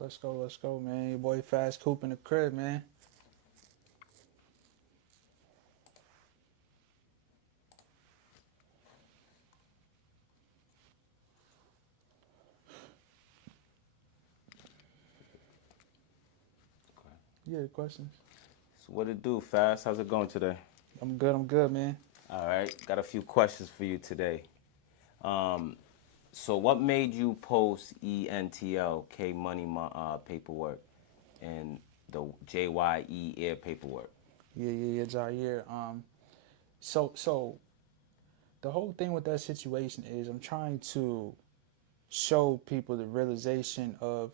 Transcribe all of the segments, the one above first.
Let's go, man. Your boy Fasscoupe in the crib, man. Yeah, questions. So what it do, Fast? How's it going today? I'm good, man. All right, got a few questions for you today. Um, so what made you post ENTL K Money paperwork and the JYE Air paperwork? Yeah, Jair. So the whole thing with that situation is I'm trying to show people the realization of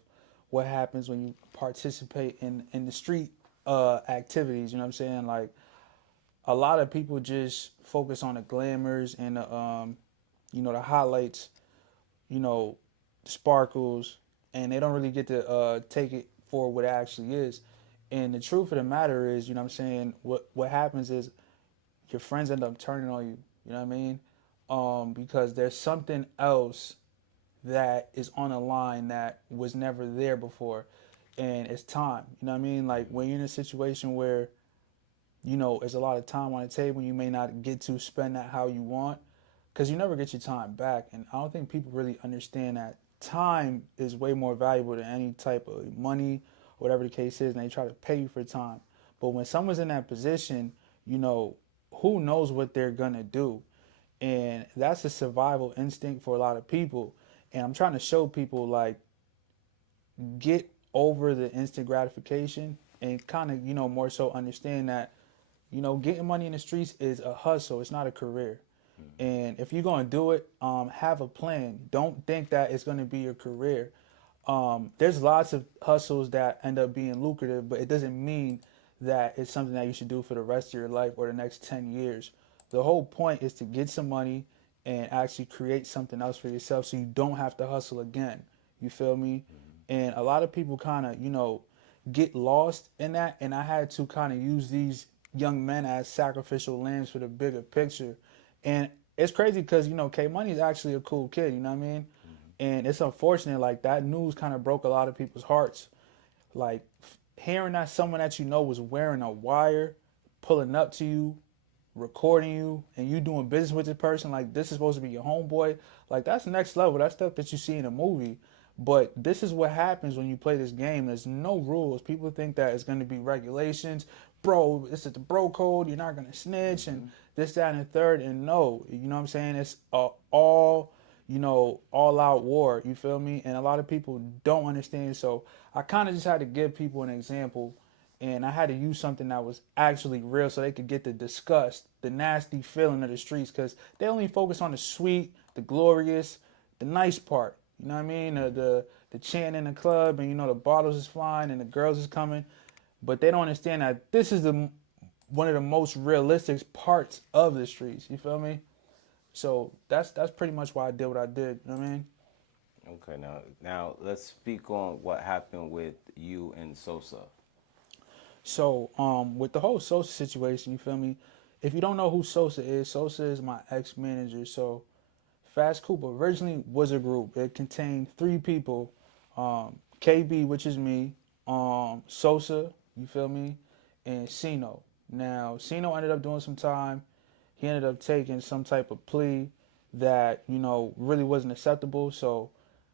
what happens when you participate in the street activities. You know what I'm saying? Like a lot of people just focus on the glamours and the highlights, you know, sparkles, and they don't really get to take it for what it actually is. And the truth of the matter is, you know what I'm saying, what happens is your friends end up turning on you, you know what I mean? Because there's something else that is on a line that was never there before. And it's time, you know what I mean? Like when you're in a situation where, there's a lot of time on the table, you may not get to spend that how you want because you never get your time back. And I don't think people really understand that time is way more valuable than any type of money, whatever the case is, and they try to pay you for time. But when someone's in that position, you know, who knows what they're gonna do? And that's a survival instinct for a lot of people. And I'm trying to show people like get over the instant gratification and kind of, more so understand that, getting money in the streets is a hustle. It's not a career. And if you're going to do it, have a plan. Don't think that it's going to be your career. There's lots of hustles that end up being lucrative, but it doesn't mean that it's something that you should do for the rest of your life or the next 10 years. The whole point is to get some money and actually create something else for yourself so you don't have to hustle again. You feel me? And a lot of people kind of, get lost in that. And I had to kind of use these young men as sacrificial lambs for the bigger picture. And it's crazy because, K Money is actually a cool kid, you know what I mean? And it's unfortunate, like that news kind of broke a lot of people's hearts. Like hearing that someone that you know was wearing a wire, pulling up to you, recording you, and you doing business with this person, like this is supposed to be your homeboy. Like that's next level. That's stuff that you see in a movie. But this is what happens when you play this game. There's no rules. People think that it's going to be regulations. Bro, this is the bro code. You're not going to snitch and this, that, and the third. And no, you know what I'm saying? It's all out war. You feel me? And a lot of people don't understand. So I kind of just had to give people an example. And I had to use something that was actually real so they could get the disgust, the nasty feeling of the streets because they only focus on the sweet, the glorious, the nice part. You know what I mean? The chant in the club and the bottles is flying and the girls is coming, but they don't understand that this is the one of the most realistic parts of the streets. You feel me? So that's pretty much why I did what I did. You know what I mean? Okay, now let's speak on what happened with you and Sosa. So with the whole Sosa situation, you feel me? If you don't know who Sosa is my ex manager. So Fasscoupe originally was a group. It contained three people, KB, which is me, Sosa, you feel me, and Sino. Now, Sino ended up doing some time. He ended up taking some type of plea that, really wasn't acceptable. So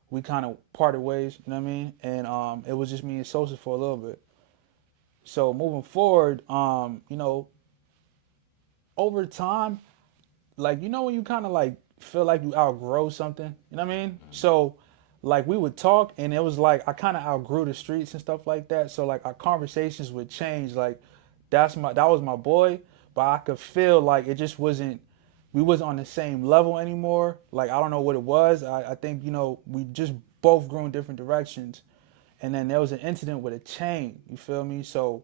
we kind of parted ways, you know what I mean? And it was just me and Sosa for a little bit. So moving forward, over time, like when you kind of like feel like you outgrow something, you know what I mean? So like we would talk and it was like I kind of outgrew the streets and stuff like that. So like our conversations would change. Like that was my boy, but I could feel like it just wasn't we wasn't on the same level anymore. Like I don't know what it was. I think we just both grew in different directions. And then there was an incident with a chain. You feel me? So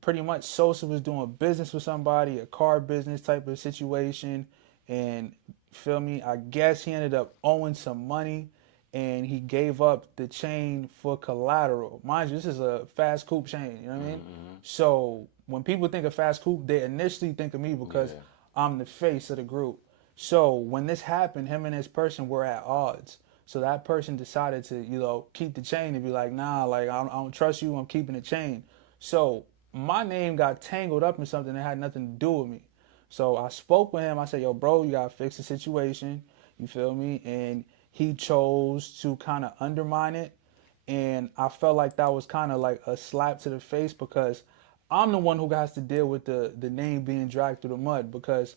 pretty much Sosa was doing business with somebody, a car business type of situation, and feel me, I guess he ended up owing some money and he gave up the chain for collateral. Mind you, this is a Fasscoupe chain, you know what I mean? So when people think of Fasscoupe, they initially think of me because Yeah. I'm the face of the group. So when this happened, him and this person were at odds. So that person decided to, keep the chain and be like, nah, like I don't trust you. I'm keeping the chain. So my name got tangled up in something that had nothing to do with me. So I spoke with him. I said, yo, bro, you gotta fix the situation. You feel me? And he chose to kind of undermine it. And I felt like that was kind of like a slap to the face because I'm the one who has to deal with the name being dragged through the mud because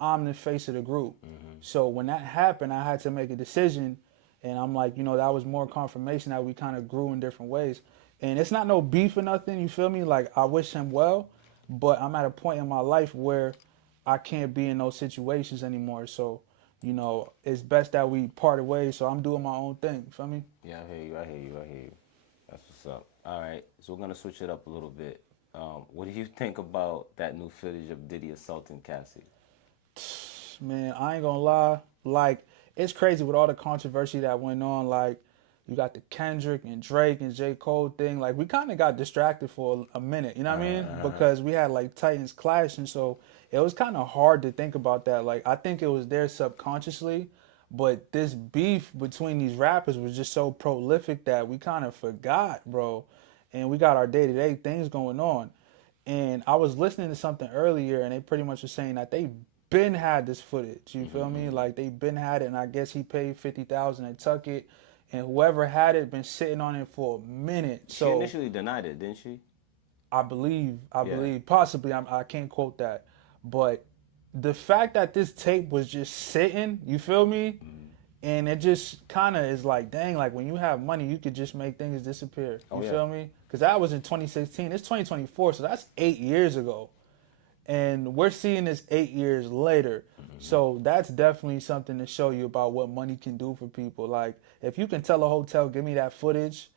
I'm the face of the group. So when that happened, I had to make a decision, and I'm like, that was more confirmation that we kind of grew in different ways. And it's not no beef or nothing, you feel me? Like I wish him well, but I'm at a point in my life where I can't be in those situations anymore. So, it's best that we parted ways. So I'm doing my own thing. You feel me? Yeah, I hear you. I hear you. I hear you. That's what's up. All right, so we're gonna switch it up a little bit. What do you think about that new footage of Diddy assaulting Cassie? Man, I ain't gonna lie. Like, it's crazy with all the controversy that went on. Like, you got the Kendrick and Drake and J. Cole thing. Like, we kind of got distracted for a minute, you know what I mean? Because we had, like, Titans clashing. So it was kind of hard to think about that. Like, I think it was there subconsciously. But this beef between these rappers was just so prolific that we kind of forgot, bro. And we got our day to day things going on. And I was listening to something earlier, and they pretty much were saying that they been had this footage. You feel me? Like they been had it, and I guess he paid 50,000 and tuck it, and whoever had it been sitting on it for a minute. She So initially denied it, didn't she? I Yeah. believe, possibly, I can't quote that, but the fact that this tape was just sitting, you feel me? And it just kind of is like, dang, like when you have money, you could just make things disappear. Oh You yeah. feel me? Because that was in 2016. It's 2024, so that's 8 years ago. And we're seeing this 8 years later. So that's definitely something to show you about what money can do for people. Like, if you can tell a hotel, give me that footage,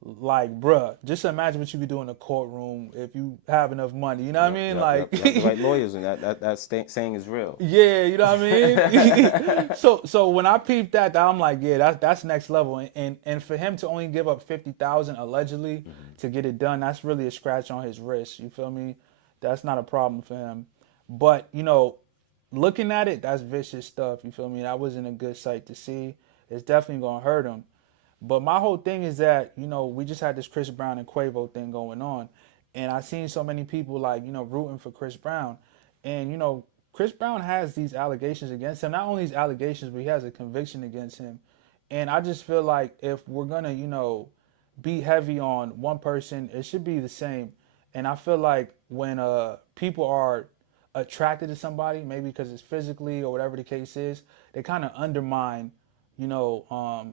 like, bruh, just imagine what you could do in a courtroom if you have enough money. You know what I Yep. mean? Yep. Like, Yep. You have the right lawyers, and saying is real. yeah, you know what I mean? So when I peeped that, I'm like, yeah, that's next level. And for him to only give up 50,000 allegedly to get it done, that's really a scratch on his wrist. You feel me? That's not a problem for him. But, looking at it, that's vicious stuff. You feel me? That wasn't a good sight to see. It's definitely gonna hurt him. But my whole thing is that, we just had this Chris Brown and Quavo thing going on. And I seen so many people like, rooting for Chris Brown. And, Chris Brown has these allegations against him. Not only these allegations, but he has a conviction against him. And I just feel like if we're gonna, be heavy on one person, it should be the same. And I feel like when people are attracted to somebody, maybe because it's physically or whatever the case is, they kind of undermine, you know, um,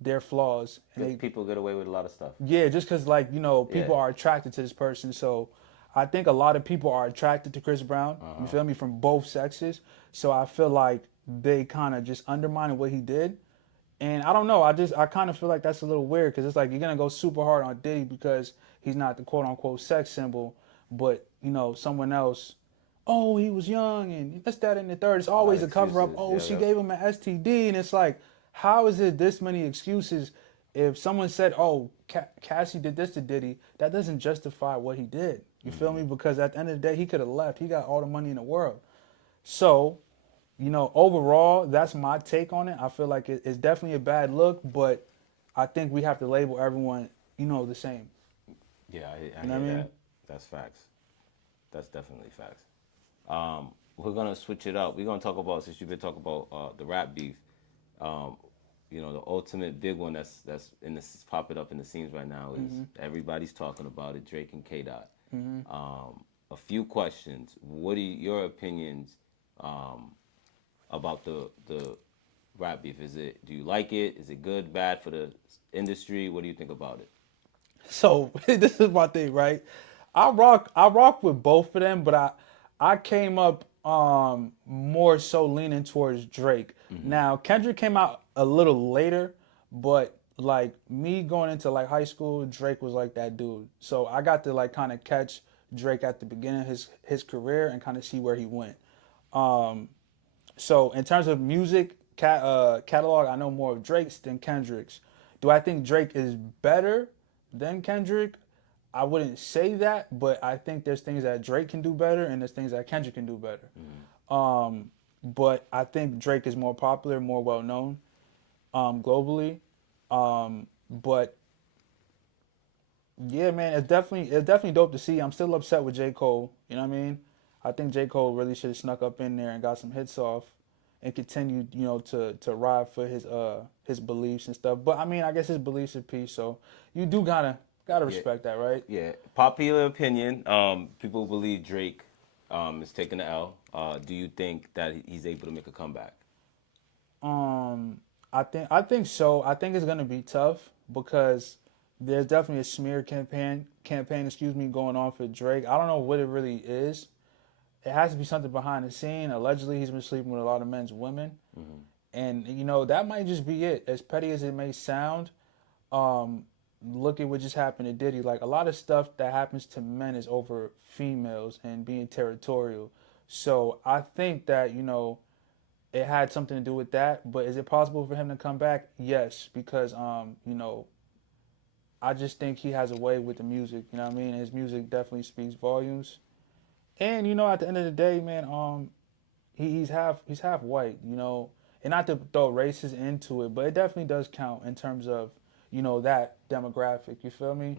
their flaws. And they, People get away with a lot of stuff. yeah, just because like people Yeah. are attracted to this person. So I think a lot of people are attracted to Chris Brown. You feel me, from both sexes. So I feel like they kind of just undermining what he did. And I don't know. I kind of feel like that's a little weird because it's like you're gonna go super hard on Diddy because he's not the quote unquote sex symbol, but someone else. Oh, he was young and this, that, and the third. It's A lot always of a cover up. excuses. Oh, Yeah. she Yep. gave him an STD, and it's like, how is it this many excuses? If someone said, "Oh, Cassie did this to Diddy," that doesn't justify what he did. You feel me? Because at the end of the day, he could have left. He got all the money in the world. So overall, that's my take on it. I feel like it's definitely a bad look, but I think we have to label everyone, the same. Yeah, I You hear know what I mean? that. That's facts. That's definitely facts. We're gonna switch it up. We're gonna talk about, since you've been talking about the rap beef. Um, the ultimate big one that's in this popping up in the scenes right now is everybody's talking about it. Drake and K Dot. A few questions. What are your opinions about the rap beef? Do you like it? Is it good, bad for the industry? What do you think about it? So this is my thing, right? I rock with both of them, but I came up more so leaning towards Drake. Now Kendrick came out a little later, but like me going into like high school, Drake was like that dude. So I got to like kind of catch Drake at the beginning of his career and kind of see where he went. So in terms of music catalog, I know more of Drake's than Kendrick's. Do I think Drake is better than Kendrick? I wouldn't say that, but I think there's things that Drake can do better and there's things that Kendrick can do better. But I think Drake is more popular, more well known. globally. But yeah, man, it's definitely dope to see. I'm still upset with J. Cole. You know what I mean? I think J. Cole really should have snuck up in there and got some hits off and continued, to ride for his beliefs and stuff. But I mean, I guess his beliefs are peace, so you do gotta Yeah, respect that, right? yeah. Popular opinion. People believe Drake is taking the L. Do you think that he's able to make a comeback? Um, I think so. I think it's gonna be tough because there's definitely a smear campaign, excuse me, going on for Drake. I don't know what it really is. It has to be something behind the scene. Allegedly, he's been sleeping with a lot of men's women, and that might just be it. As petty as it may sound, um, look at what just happened to Diddy. Like a lot of stuff that happens to men is over females and being territorial. So I think that it had something to do with that. But is it possible for him to come back? Yes, because I just think he has a way with the music. You know what I mean? His music definitely speaks volumes. And at the end of the day, man, he's half white. And not to throw races into it, but it definitely does count in terms of that demographic. You feel me?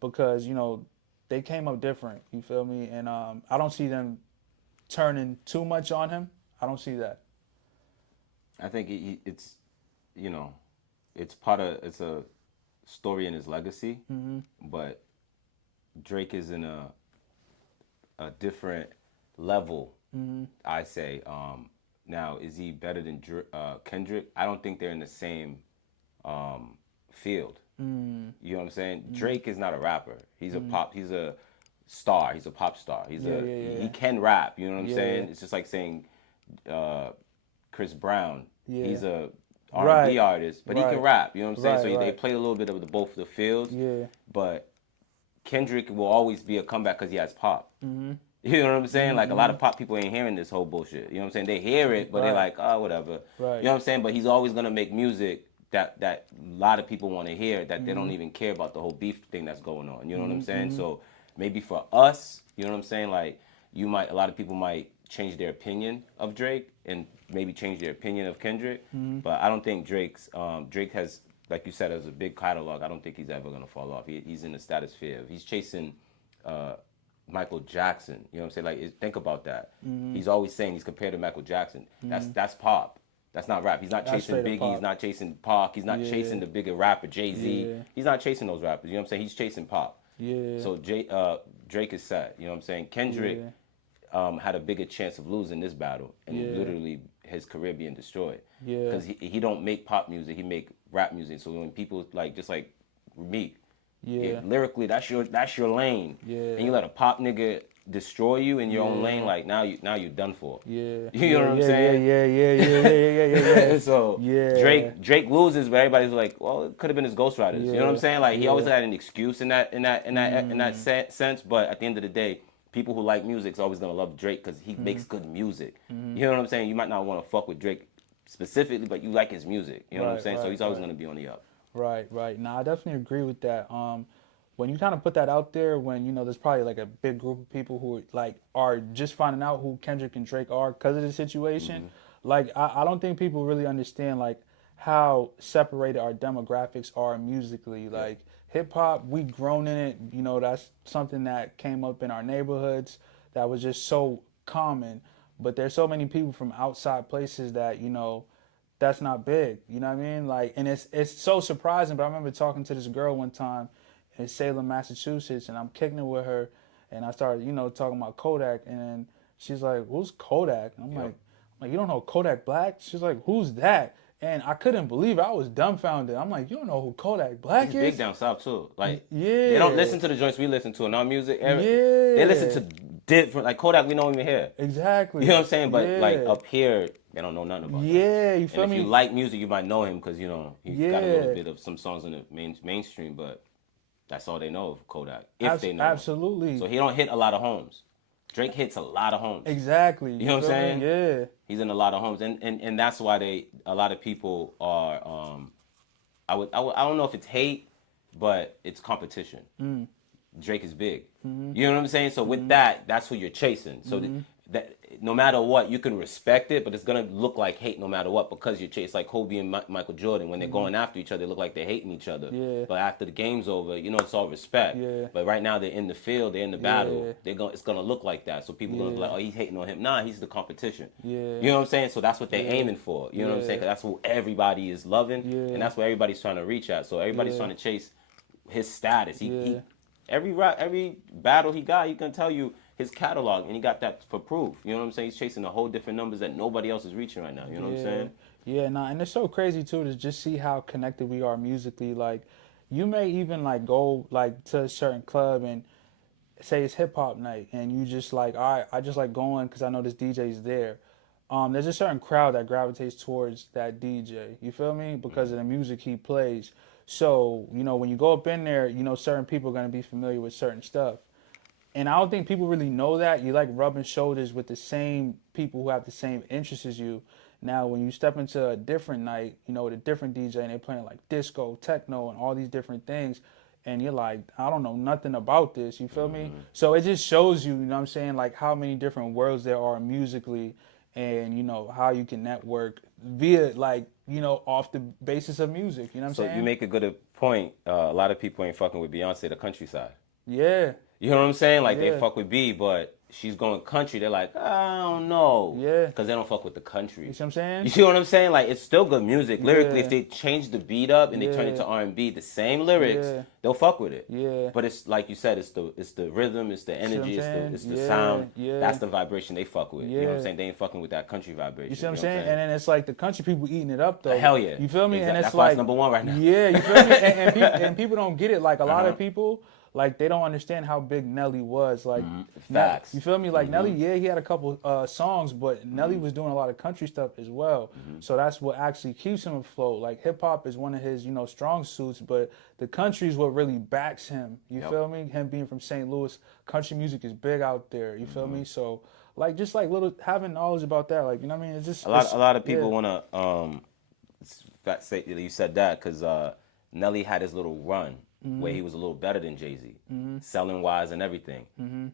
Because they came up different. You feel me? And I don't see them turning too much on him. I don't see that. I think it's, you know, it's a story in his legacy, but Drake is in a different level. I say. Now, is he better than Kendrick? I don't think they're in the same field. You know what I'm saying? Drake is not a rapper. He's a pop. He's a star. He's a pop star. He can rap. You know what I'm saying? It's just like saying Chris Brown. Yeah. He's a R&B artist, but he can rap. You know what I'm saying? Right, So they right. play a little bit of both of the fields. Yeah. But Kendrick will always be a comeback because he has pop. You know what I'm saying? Like a lot of pop people ain't hearing this whole bullshit. You know what I'm saying? They hear it, but they're like, oh, whatever. Right. You know what I'm saying? But he's always gonna make music that a lot of people want to hear, that they don't even care about the whole beef thing that's going on. You know what I'm saying? So maybe for us, you know what I'm saying? Like a lot of people might change their opinion of Drake and maybe change their opinion of Kendrick. But I don't think Drake has, like you said, has a big catalog. I don't think he's ever gonna fall off. He's in the stratosphere. He's chasing Michael Jackson. You know what I'm saying? Like, think about that. He's always saying he's compared to Michael Jackson. That's pop. That's not rap. He's not That's chasing straight up Biggie. pop. He's not chasing Pac. He's not chasing the bigger rapper, Jay-Z. Yeah. He's not chasing those rappers. You know what I'm saying? He's chasing pop. Yeah. So Drake is set. You know what I'm saying? Kendrick had a bigger chance of losing this battle and literally his career being destroyed. Yeah. Because he don't make pop music. He make rap music. So when people just like me, lyrically, that's your lane. Yeah. And you let a pop nigga destroy you in your own lane, like now you're done for. Yeah. You know what I'm saying? Yeah. So Drake loses, but everybody's like, well, it could have been his ghostwriters. You know what I'm saying? Like he always had an excuse in that sense. But at the end of the day, people who like music is always gonna love Drake because he makes good music. You know what I'm saying? You might not want to fuck with Drake specifically, but you like his music. You know what I'm saying? So he's always gonna be on the up. Right. Nah, I definitely agree with that. When you kind of put that out there, when there's probably like a big group of people who like are just finding out who Kendrick and Drake are because of the situation. Like I don't think people really understand like how separated our demographics are musically. Like hip hop, we grown in it. That's something that came up in our neighborhoods that was just so common. But there's so many people from outside places that that's not big. You know what I mean? Like, and it's so surprising. But I remember talking to this girl one time in Salem, Massachusetts, and I'm kicking it with her, and I started, talking about Kodak, and then she's like, "Who's Kodak?" And I'm like, "You don't know Kodak Black?" She's like, "Who's that?" And I couldn't believe it. I was dumbfounded. I'm like, "You don't know who Kodak Black He's is?" big down south too. Like Yeah. they don't listen to the joints we listen to in our music. Yeah. They listen to different, like Kodak. We don't even hear. Exactly. You know what I'm saying? But like Yeah. up here, they don't know nothing about that. Yeah, you feel And me? if you like music, you might know him because he got a little bit of some songs in the mainstream, but that's all they know of Kodak. If they know him. Absolutely. So he don't hit a lot of homes. Drake hits a lot of homes. Exactly. You know what I'm saying? Yeah. He's in a lot of homes, and that's why a lot of people are. I don't know if it's hate, but it's competition. Drake is big. You know what I'm saying? So with that, that's who you're chasing. So no matter what, you can respect it, but it's gonna look like hate no matter what because you're chasing. Like Kobe and Michael Jordan, when they're going after each other, they look like they're hating each other. Yeah. But after the game's over, it's all respect. Yeah. But right now they're in the field, they're in the battle. Yeah. It's gonna look like that. So people gonna be like, oh, he's hating on him. Nah, he's the competition. Yeah. You know what I'm saying? So that's what they're aiming for. You know what I'm saying? 'Cause that's what everybody is loving, and that's what everybody's trying to reach at. So everybody's trying to chase his status. He every battle he got, he can tell you his catalog, and he got that for proof. You know what I'm saying? He's chasing a whole different numbers that nobody else is reaching right now. You know what I'm saying? Yeah, nah, and it's so crazy too to just see how connected we are musically. Like, you may even like go like to a certain club and say it's hip hop night, and you just like, all right, I just like going because I know this DJ's there. There's a certain crowd that gravitates towards that DJ. You feel me? Because of the music he plays. So, when you go up in there, certain people are gonna be familiar with certain stuff. And I don't think people really know that. You like rubbing shoulders with the same people who have the same interests as you. Now, when you step into a different night, with a different DJ and they're playing like disco, techno, and all these different things, and you're like, I don't know nothing about this. You feel me? So it just shows you, what I'm saying, like how many different worlds there are musically, and how you can network via like off the basis of music. You know what I'm saying? So you make a good point. A lot of people ain't fucking with Beyonce, the countryside. Yeah. You know what I'm saying? Like, Yeah. they fuck with B, but she's going country. They're like, I don't know. Yeah. Because they don't fuck with the country. You see what I'm saying? You see what I'm saying? Like, it's still good music. Lyrically, Yeah. if they change the beat up and they turn it to R&B, the same lyrics, Yeah. they'll fuck with it. Yeah. But it's like you said, it's the rhythm, it's the energy, what I'm saying? it's the Yeah, sound. yeah. That's the vibration they fuck with. You know what I'm Yeah. saying? They ain't fucking with that country vibration. You see what I'm saying? And then it's like the country people eating it up though. Hell yeah. You feel me? Exactly. And it's That's why like it's number one right now. Yeah, you feel me? And people don't get it. Like a lot Uh-huh. of people, like they don't understand how big Nelly was. Like Facts. You feel me? Like Nelly, yeah, he had a couple songs, but Nelly was doing a lot of country stuff as well. So that's what actually keeps him afloat. Like hip hop is one of his, strong suits, but the country is what really backs him. You feel me? Him being from St. Louis, country music is big out there. You feel me? So like just like little having knowledge about that, like you know what I mean? It's just A lot of people yeah. want to say you said that because Nelly had his little run where he was a little better than Jay-Z, selling wise and everything,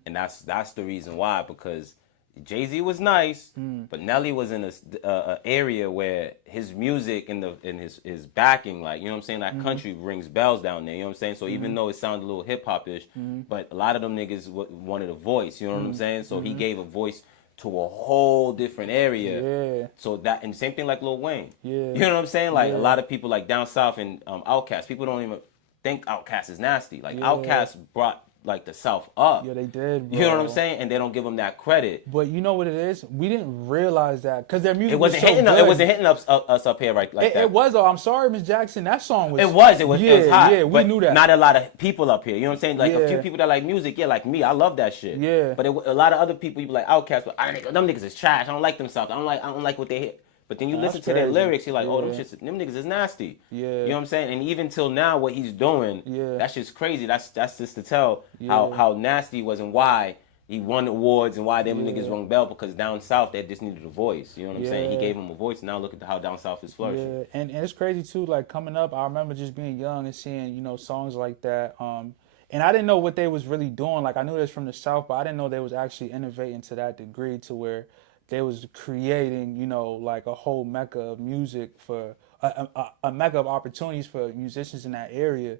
and that's the reason why, because Jay-Z was nice, but Nelly was in a area where his music and his backing, like, you know what I'm saying, that country rings bells down there, you know what I'm saying? So even though it sounded a little hip-hop-ish, but a lot of them niggas wanted a voice, you know what I'm saying? So he gave a voice to a whole different area. Yeah. So that, and same thing like Lil Wayne. Yeah. You know what I'm saying? Like a lot of people like down south and Outkast, people don't even think Outkast is nasty. Like Outkast brought like the South up. Yeah, they did, bro. You know what I'm saying? And they don't give them that credit. But you know what it is? We didn't realize that because their music It wasn't was so hitting. good. It wasn't hitting us up here like that. It was though. I'm sorry, Miss Jackson. That song was. It was hot. Yeah, we but knew that. Not a lot of people up here. You know what I'm saying? Like a few Yeah. people that like music. Yeah, like me. I love that shit. Yeah. But a lot of other people, you be like Outkast, but them niggas is trash. I don't like themselves. I don't like what they hit. But then you listen that's to their crazy. lyrics, you're like, oh, Yeah. them niggas is nasty. Yeah. You know what I'm saying? And even till now, what he's doing, Yeah. that's just crazy. That's just to tell Yeah. how nasty he was and why he won awards and why them niggas rung bell, because down south they just needed a voice. You know what I'm saying? He Yeah. gave him a voice. Now look at how down south is flourishing. Yeah, and it's crazy too. Like coming up, I remember just being young and seeing songs like that. And I didn't know what they was really doing. Like I knew they was from the South, but I didn't know they was actually innovating to that degree to where they was creating, like a whole mecca of music for a mecca of opportunities for musicians in that area.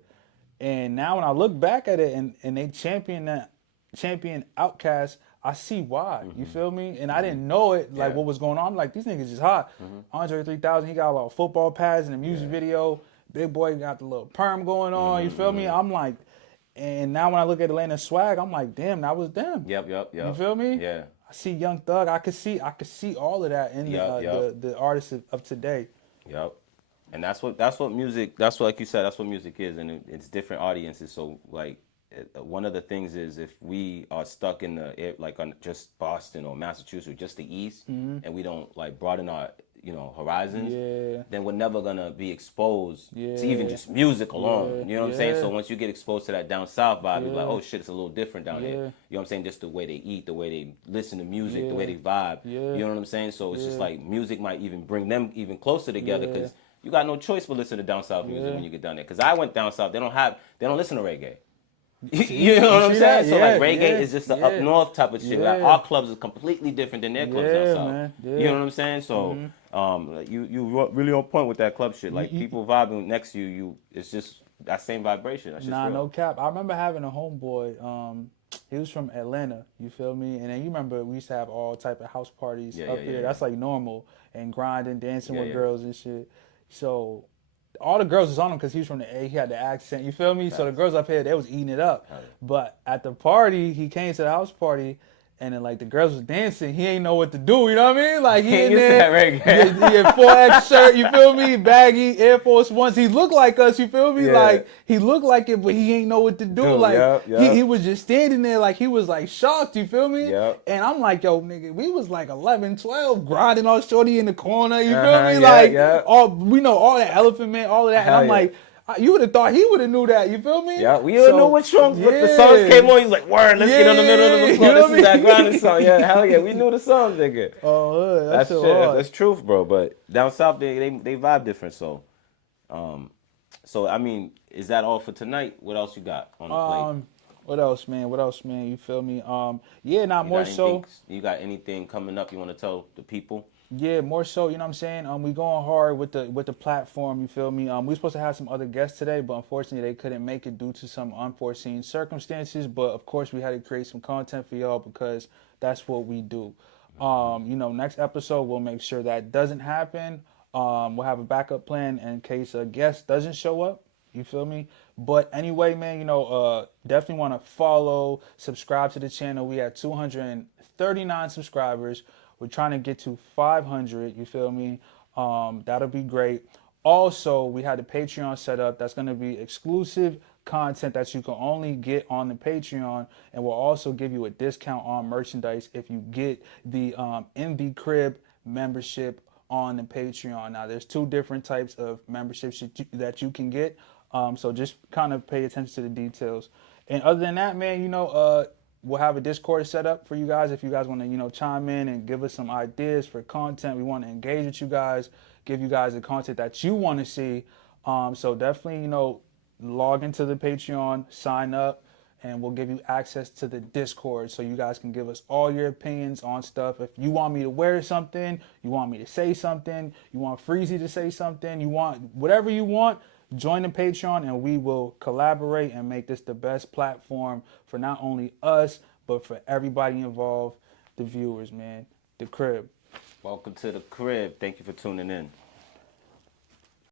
And now when I look back at it and they champion Outkast, I see why. You feel me? And I didn't know it, like what was going on. I'm like, these niggas is hot. Andre 3000, he got a lot of football pads in the music video. Big Boy got the little perm going on. You feel me? I'm like, and now when I look at Atlanta Swag, I'm like, damn, that was them. Yep. You feel me? Yeah. I see Young Thug. I could see all of that in the artists of today. Yep. And that's what music. That's what, like you said, that's what music is, and it's different audiences. So like, one of the things is if we are stuck in like on just Boston or Massachusetts or just the East, and we don't like broaden our horizons, then we're never gonna be exposed to even just music alone. You know what I'm saying? So once you get exposed to that down south vibe, you're like, oh shit, it's a little different down here. You know what I'm saying? Just the way they eat, the way they listen to music, the way they vibe. You know what I'm saying? So it's just like music might even bring them even closer together, because you got no choice but listen to down south music when you get down there. Because I went down south, they don't listen to reggae. You know what I'm see saying? that? So like Yeah, reggae yeah, is just the up yeah, north type of shit. Like yeah, our clubs is completely different than their clubs down yeah, south. man. You know Yeah. what I'm saying? So like, you really on point with that club shit. Like You, people vibing next to you, it's just that same vibration. That's just Nah, real. no cap. I remember having a homeboy. He was from Atlanta. You feel me? And then you remember we used to have all type of house parties Yeah, yeah, up yeah, here. yeah. That's like normal and grinding, dancing Yeah, with yeah. girls and shit. So all the girls was on him because he was from the A. He had the accent. You feel me? So the Facts. girls up here they was eating it up. Hell yeah. But at the party, he came to the house party. And then like the girls was dancing, he ain't know what to do. You know what I mean? Like he Ain't in used to there, that reggae. he had 4X shirt. You feel me? Baggy Air Force Ones. He looked like us. You feel me? Yeah. Like he looked like it, but he ain't know what to do. Dude, Like yep, he yep, was just standing there, like he was like shocked. You feel me? yep. And I'm like, yo, nigga, we was like 11, 12, grinding all shorty in the corner. You feel me? Yeah, Like yeah. all we know all that Elephant Man, all of that. And Hell I'm yeah. like, you would have thought he would have knew that. You feel me? Yeah, we all know So which songs, but the songs yeah. came on, he's like, word, let's get on the middle of the Yeah, floor. you know This what is I that mean? grinding song. Yeah, hell yeah, we knew the songs, nigga. Oh, that's That's so shit. hard. That's truth, bro. But down south, they vibe different. So I mean, is that all for tonight? What else you got on the plate? What else, man? What else, man? You feel me? Yeah, not more so. You got anything coming up you want to tell the people? Yeah, more so. You know what I'm saying? We going hard with the platform. You feel me? We were supposed to have some other guests today, but unfortunately they couldn't make it due to some unforeseen circumstances. But of course we had to create some content for y'all because that's what we do. Next episode we'll make sure that doesn't happen. We'll have a backup plan in case a guest doesn't show up. You feel me? But anyway, man, definitely want to follow, subscribe to the channel. We have 239 subscribers. We're trying to get to 500. You feel me? That'll be great. Also, we had the Patreon set up. That's going to be exclusive content that you can only get on the Patreon, and we'll also give you a discount on merchandise if you get the In the Crib membership on the Patreon. Now, there's two different types of memberships that you can get. So just kind of pay attention to the details. And other than that, man, we'll have a Discord set up for you guys if you guys want to, chime in and give us some ideas for content. We want to engage with you guys, give you guys the content that you want to see. So definitely, log into the Patreon, sign up, and we'll give you access to the Discord so you guys can give us all your opinions on stuff. If you want me to wear something, you want me to say something, you want Freezy to say something, you want whatever you want, join the Patreon and we will collaborate and make this the best platform for not only us, but for everybody involved, the viewers, man. The Crib. Welcome to the crib. Thank you for tuning in.